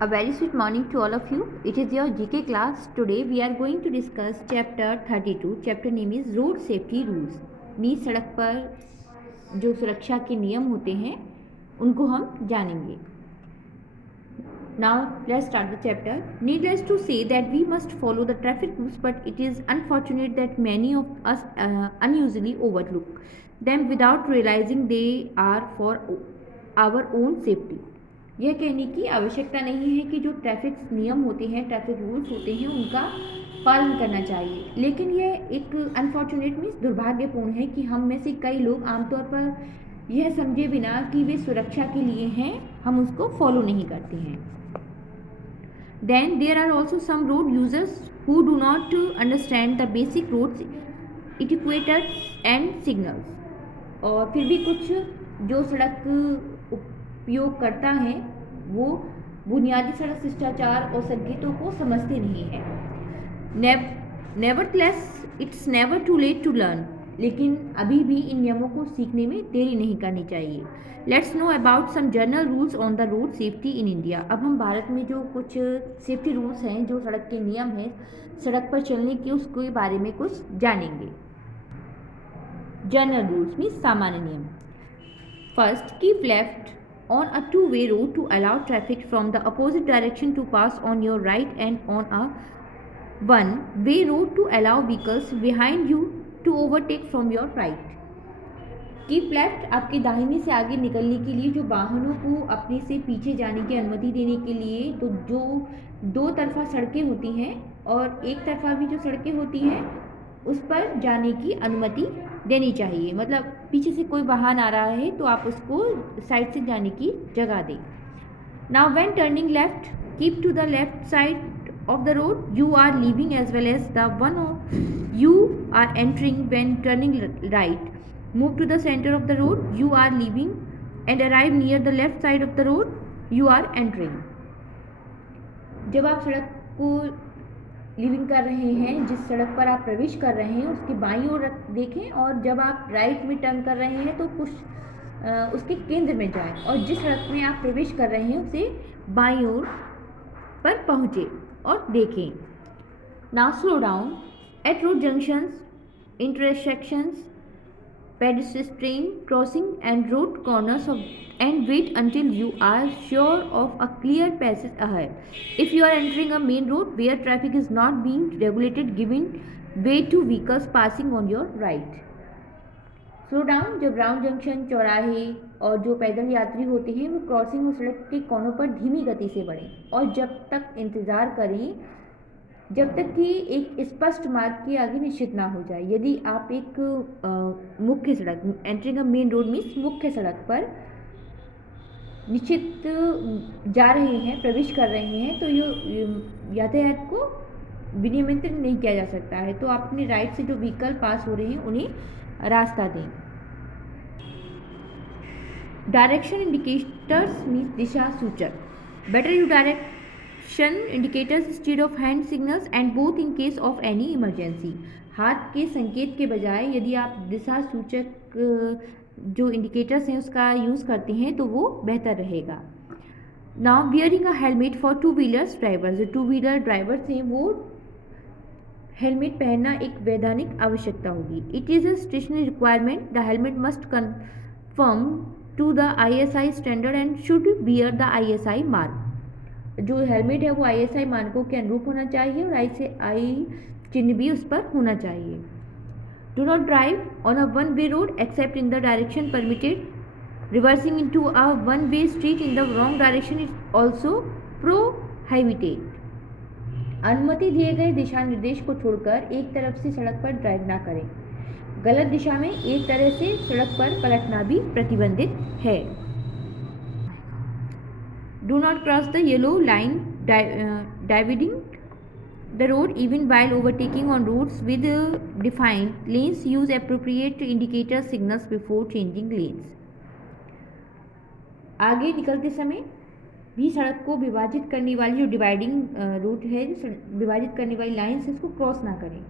A very sweet morning to all of you. It is your GK class. Today we are going to discuss chapter 32. Chapter name is Road Safety Rules. Means सड़क पर जो सुरक्षा के नियम होते हैं उनको हम जानेंगे. Now let's start the chapter. Needless to say that we must follow the traffic rules, but it is unfortunate that many of us unusually overlook them without realizing they are for our own safety. यह कहने की आवश्यकता नहीं है कि जो traffic नियम होते हैं, ट्रैफिक रूल्स होते हैं, उनका पालन करना चाहिए, लेकिन यह एक अनफॉर्चुनेट मीन्स दुर्भाग्यपूर्ण है कि हम में से कई लोग आमतौर पर यह समझे बिना कि वे सुरक्षा के लिए हैं, हम उसको फॉलो नहीं करते हैं. Then there are also some road users who do not understand the basic roads etiquette and signals. और फिर भी कुछ जो सड़क उपयोग करता है वो बुनियादी सड़क शिष्टाचार और संकेतों को समझते नहीं है. Nevertheless it's never too late to learn. लेकिन अभी भी इन नियमों को सीखने में देरी नहीं करनी चाहिए. Let's know about some general rules on the road safety in India. अब हम भारत में जो कुछ सेफ्टी रूल्स हैं, जो सड़क के नियम हैं सड़क पर चलने के, उसके बारे में कुछ जानेंगे. जनरल रूल्स मीन्स सामान्य नियम. First, keep left on a two-way road to allow traffic from the opposite direction to pass on your right, and on a one-way road to allow vehicles behind you to overtake from your right. Keep left आपके दाहिने से आगे निकलने के लिए, जो वाहनों को अपने से पीछे जाने की अनुमति देने के लिए. तो जो दो तरफा सड़कें होती हैं और एक तरफा भी जो सड़कें होती हैं उस पर जाने की अनुमति देनी चाहिए. मतलब पीछे से कोई वाहन आ रहा है तो आप उसको साइड से जाने की जगह दें. Now when turning left, keep to the left side of the road you are leaving as well as the one you are entering. When turning right, move to the centre of the road you are leaving and arrive near the left side of the road you are entering. जब आप सड़क को living कर रहे हैं, जिस सड़क पर आप प्रवेश कर रहे हैं उसके बाईं ओर देखें, और जब आप राइट में टर्न कर रहे हैं तो कुछ उसके केंद्र में जाएं, और जिस सड़क में आप प्रवेश कर रहे हैं उसे बाईं ओर पर पहुँचे और देखें. Now slow down at road junctions, intersections, pedestrian crossing and road corners and wait until you are sure of a clear passage ahead. If you are entering a main road where traffic is not being regulated, giving way to vehicles passing on your right. Slow down जब round junction, चौराहे और जो पैदल यात्री होते हैं वो crossing और सड़क के कोनों पर धीमी गति से बढ़ें, और जब तक इंतज़ार करें जब तक कि एक स्पष्ट मार्ग के आगे निश्चित ना हो जाए. यदि आप एक मुख्य सड़क, entering a main road means मुख्य सड़क पर निश्चित जा रहे हैं, प्रवेश कर रहे हैं, तो ये यातायात को विनियमित नहीं किया जा सकता है. तो आप अपने राइट से जो व्हीकल पास हो रहे हैं उन्हें रास्ता दें. डायरेक्शन इंडिकेटर्स मीन्स दिशा सूचक. Better you direct indicators instead of hand signals and both in case of any emergency. हाथ के संकेत के बजाय यदि आप दिशा सूचक जो इंडिकेटर्स हैं उसका यूज़ करते हैं तो वो बेहतर रहेगा. Now wearing a helmet for two wheelers drivers. जो टू व्हीलर ड्राइवर्स हैं वो हेलमेट पहनना एक वैधानिक आवश्यकता होगी. It is a stationary requirement. The helmet must confirm to the ISI standard and should wear the ISI मार्क. जो हेलमेट है वो ISI मानकों के अनुरूप होना चाहिए और ISI चिन्ह भी उस पर होना चाहिए. Do not drive on a one way road accept in the direction permitted. Reversing into a one way street in the wrong direction is also prohibited. अनुमति दिए गए दिशा निर्देश को छोड़कर एक तरफ से सड़क पर ड्राइव ना करें. गलत दिशा में एक तरह से सड़क पर पलटना भी प्रतिबंधित है. Do not cross the yellow line dividing the road even while overtaking on roads with defined lanes. Use appropriate indicator signals before changing lanes. आगे निकलते समय भी सड़क को विभाजित करने वाली जो डिवाइडिंग रूट है, विभाजित करने वाली लाइन्स, इसको क्रॉस ना करें.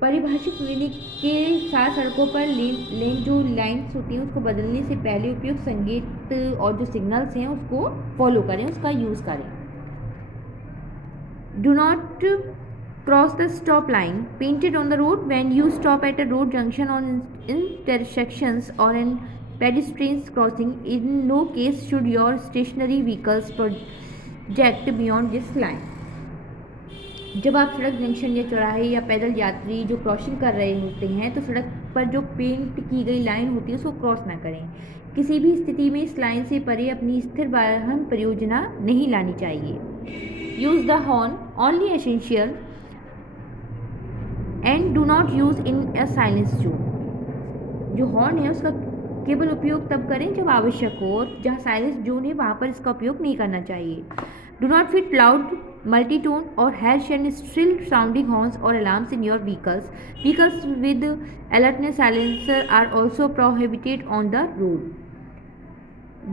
परिभाषित लेने के साथ सड़कों पर लेन जो लाइन्स होती हैं उसको बदलने से पहले उपयुक्त संकेत और जो सिग्नल्स हैं उसको फॉलो करें, उसका यूज़ करें। Do not cross the stop line painted on the road when you stop at a road junction on intersections or in pedestrians crossing. In no case should your stationary vehicles project beyond this line. जब आप सड़क junction या चौराहे या पैदल यात्री जो crossing कर रहे होते हैं तो सड़क पर जो पेंट की गई लाइन होती है उसको क्रॉस ना करें। किसी भी स्थिति में इस लाइन से परे अपनी स्थिर वाहन परियोजना नहीं लानी चाहिए। Use the horn only essential and do not use in a silence zone. जो हॉर्न है उसका केवल उपयोग तब करें जब आवश्यक हो, और जहाँ साइलेंस जोन है वहाँ पर इसका उपयोग नहीं करना चाहिए। Do not fit loud multi-tone or harsh and shrill sounding horns or alarms in your vehicles. Vehicles with alertness silencer are also prohibited on the road.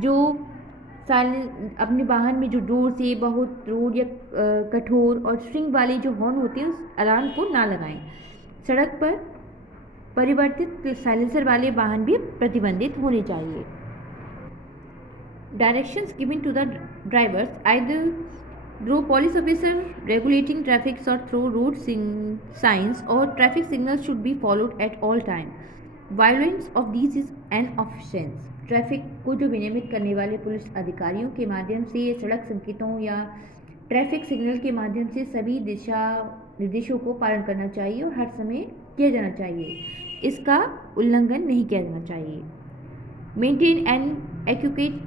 जो अपने वाहन में जो जोर से बहुत रोड या कठोर और स्ट्रिंग वाले जो हॉर्न होते हैं उस अलार्म को ना लगाएं। सड़क पर परिवर्तित साइलेंसर वाले वाहन भी प्रतिबंधित होने चाहिए। Directions given to the drivers either through police officer regulating traffic or through road signs or traffic signals should be followed at all time. Violence of these is an offense. Traffic को जो विनियमित करने वाले police अधिकारियों के माध्यम से सड़क संकेतों या ट्रैफिक सिग्नल के माध्यम से सभी दिशा निर्देशों को पालन करना चाहिए और हर समय किया जाना चाहिए। इसका उल्लंघन नहीं किया जाना चाहिए। Maintain an adequate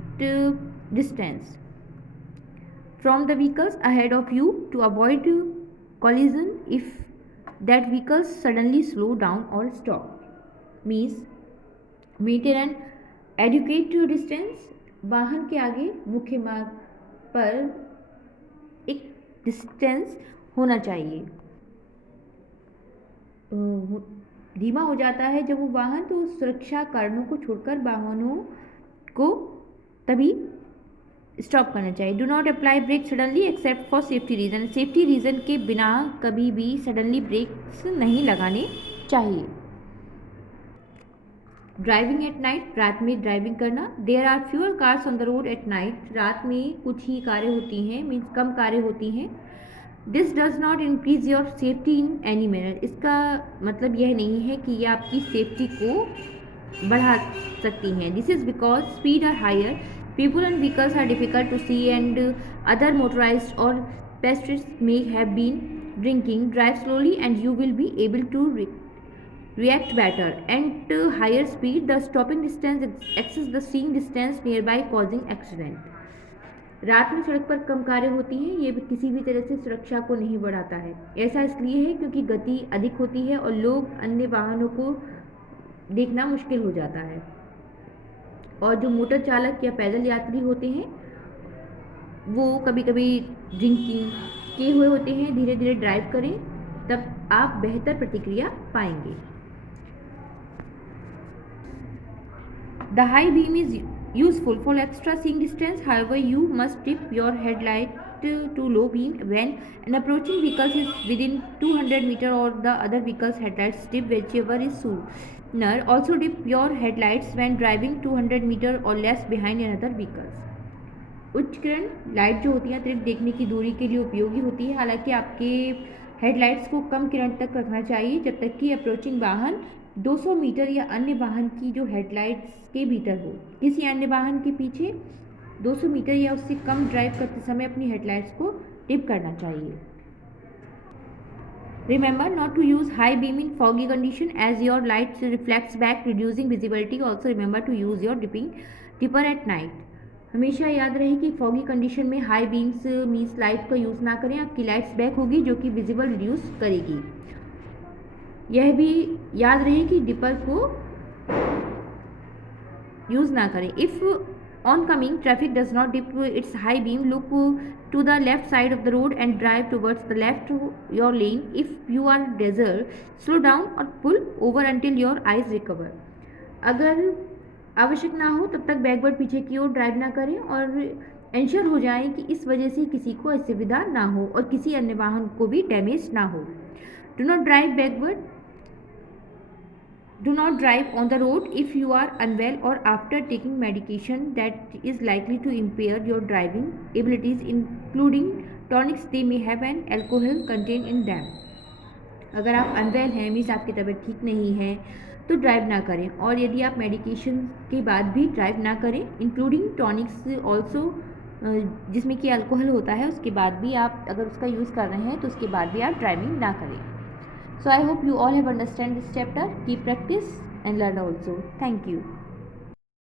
distance from the vehicles ahead of you to avoid collision if that vehicles suddenly slow down or stop. Means maintain an adequate distance, वाहन के आगे मुख्य मार्ग पर एक डिस्टेंस होना चाहिए। धीमा हो जाता है जब वो वाहन तो सुरक्षा कारणों को छोड़कर वाहनों को तभी स्टॉप करना चाहिए। Do not apply brake suddenly except for safety reason. Safety reason के बिना कभी भी सडनली ब्रेक्स नहीं लगाने चाहिए। ड्राइविंग एट नाइट, रात में ड्राइविंग करना। There are fewer cars on the road at night. रात में कुछ ही कारें होती हैं, मीन्स कम कारें होती हैं। This does not increase your safety in any manner. इसका मतलब यह नहीं है कि यह आपकी सेफ्टी को बढ़ा सकती हैं। This is because speed are higher, people and vehicles are difficult to see, and other motorized or pedestrians may have been drinking. Drive slowly and you will be able to react better. And higher speed, the stopping distance exceeds the seeing distance nearby, causing accident. रात में सड़क पर कम कारें होती हैं, ये किसी भी तरह से सुरक्षा को नहीं बढ़ाता है। ऐसा इसलिए है क्योंकि गति अधिक होती है और लोग अन्य वाहनों को देखना मुश्किल हो जाता है। और जो मोटर चालक या पैदल यात्री होते हैं वो कभी कभी ड्रिंकिंग किए हुए होते हैं। धीरे धीरे ड्राइव करें, तब आप बेहतर प्रतिक्रिया पाएंगे। The high beam is useful for extra seeing distance, however you must dip your headlight to low beam when an approaching vehicle is within 200 meter or the other vehicle's headlights dip whichever is sooner. Also dip your headlights when driving 200 meter or less behind another vehicles. उच्च किरण light जो होती है अतिरिक्त देखने की दूरी के लिए उपयोगी होती है। हालांकि आपके हेडलाइट्स को कम किरण तक रखना चाहिए जब तक कि अप्रोचिंग वाहन 200 मीटर या अन्य वाहन की जो हेडलाइट्स के भीतर हो। किसी अन्य वाहन के पीछे 200 मीटर या उससे कम ड्राइव करते समय अपनी हेडलाइट्स को डिप करना चाहिए। Remember not to use high beam in foggy condition as your light reflects back, reducing visibility. Also remember to use your dipper at night. हमेशा याद रहे कि फॉगी कंडीशन में हाई बीम्स मीन्स लाइट का use ना करें, आपकी lights back होगी जो कि विजिबल रिड्यूस करेगी। यह भी याद रहे कि डिपर को यूज़ ना करें। If oncoming traffic does not dip its high beam, look to the left side of the road and drive towards the left your lane. If you are desert, slow down or pull over until your eyes recover. अगर आवश्यक ना हो तब तक backward पीछे की ओर drive ना करें और इंश्योर हो जाएं कि इस वजह से किसी को असुविधा ना हो और किसी अन्य वाहन को भी डैमेज ना हो। Do not drive backward Do not drive on the road if you are unwell or after taking medication that is likely to impair your driving abilities, including tonics. They may have an alcohol contained in them. अगर आप unwell हैं, means आपकी तबीयत ठीक नहीं है, तो drive ना करें। और यदि आप मेडिकेशन के बाद भी ड्राइव ना करें, इंक्लूडिंग टॉनिक्स ऑल्सो, जिसमें कि अल्कोहल होता है, उसके बाद भी आप अगर उसका यूज़ कर रहे हैं तो उसके बाद भी आप ड्राइविंग ना करें। So I hope you all have understand this chapter. Keep practice and learn also. Thank you.